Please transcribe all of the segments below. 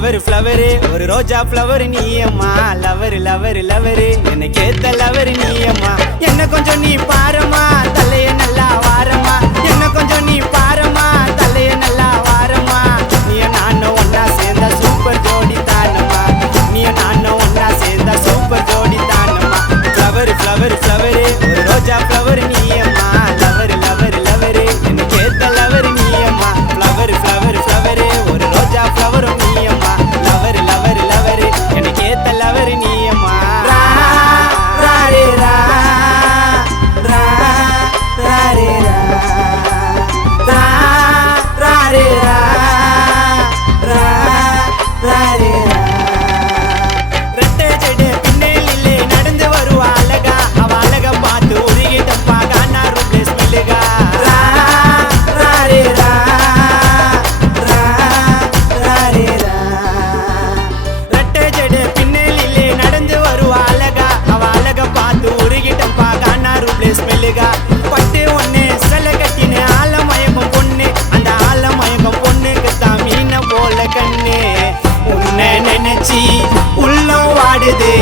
flower ஒரு ரோஜா flower நீயம்மா lover lover lover எனக்கு ஏத்த லவர் நீயம்மா என்ன கொஞ்சம் நீ பாரமா தலைய நல்லா வாரமா என்ன கொஞ்சம் நீ பாரமா தலைய நல்லா வாரமா நீ நானும் ஒன்னா சேர்ந்த சூப்பர் ஜோடி தானம்மா நீ நானும் ஒன்னா சேர்ந்த சூப்பர் ஜோடி தானம்மா ஃப்ளவர் ஃப்ளவர் ஃப்ளவர் ஒரு ரோஜா ஃப்ளவர் நீயம்மா லவர் லவர் லவர் எனக்கு ஏத்த லவர் நீயம்மா ஃப்ளவர் ஃப்ளவர் ஃப்ளவர் ஒரு ரோஜா ஃப்ளவர் நீயம்மா லவர் லவர் லவர் எனக்கு ஏத்த லவர் நீயம்மா ரா ரா ரே ரா ரா ரா ரே ரா ரா ரே ரா ரா ரா ரே ரா ரெட்டை ஜடை பின்னேலிலே நடந்து வருவா அழகா அவ அழக பார்த்து உருகிட்டப்பா கானா ரூப்லே ஸ்மெல்லுகா ரா ரா ரே ரா ரா ரா ரே ரா ரெட்டை ஜடை பின்னேலிலே நடந்து வருவா அழகா அவ அழக பார்த்து உருகிட்டப்பா கானா ரூப்லே ஸ்மெல்லுகா பட்டு ஒண்ணு சில கட்டின ஆலமயக்கம் பொண்ணு அந்த ஆலமயக்கம் பொண்ணுக்கு தான் மீன போல கண்ணு உன்னை நினைச்சி உள்ளம் வாடுது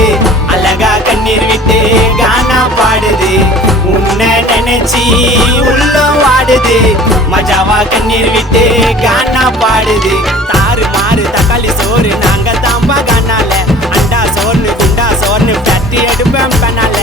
அழகா கண்ணீர் விட்டு கானா பாடுது உன்னை நினைச்சி உள்ளம் வாடுது மஜாவா கண்ணீர் விட்டு கானா பாடுது தாறு மாறு தக்காளி சோறு நாங்க தாம்பா கானால அண்டா சோர்னு குண்டா சோர்னு தட்டி எடுப்பேன் பெனால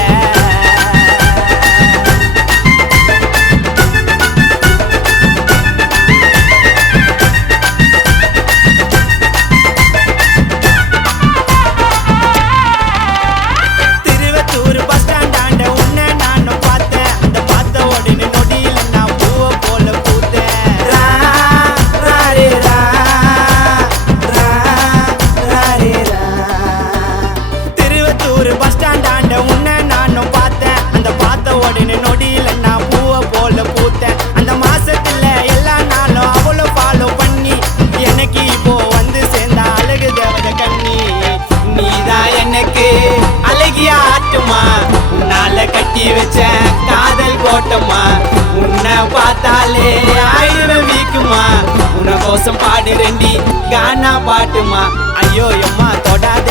கட்டி வச்ச காதல் கோட்டம்மா உன்னை பார்த்தாலே ஆயிரம் வீக்குமா உன கோசம் பாடு ரெண்டி கானா பாட்டுமா ஐயோ எம்மா தொடாத